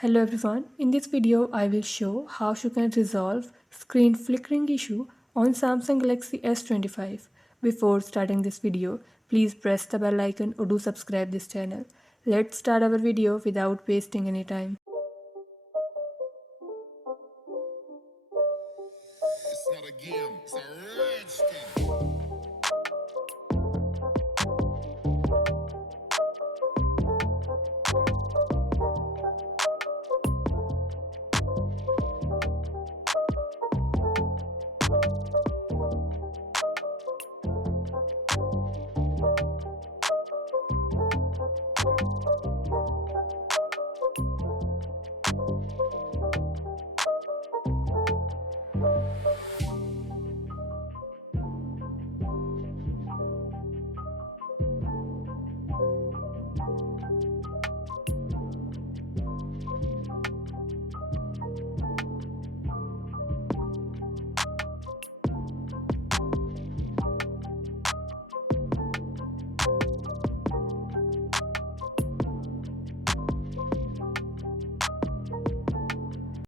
Hello everyone, in this video I will show how you can resolve screen flickering issue on Samsung Galaxy S25. Before starting this video, please press the bell icon or do subscribe this channel. Let's start our video without wasting any time.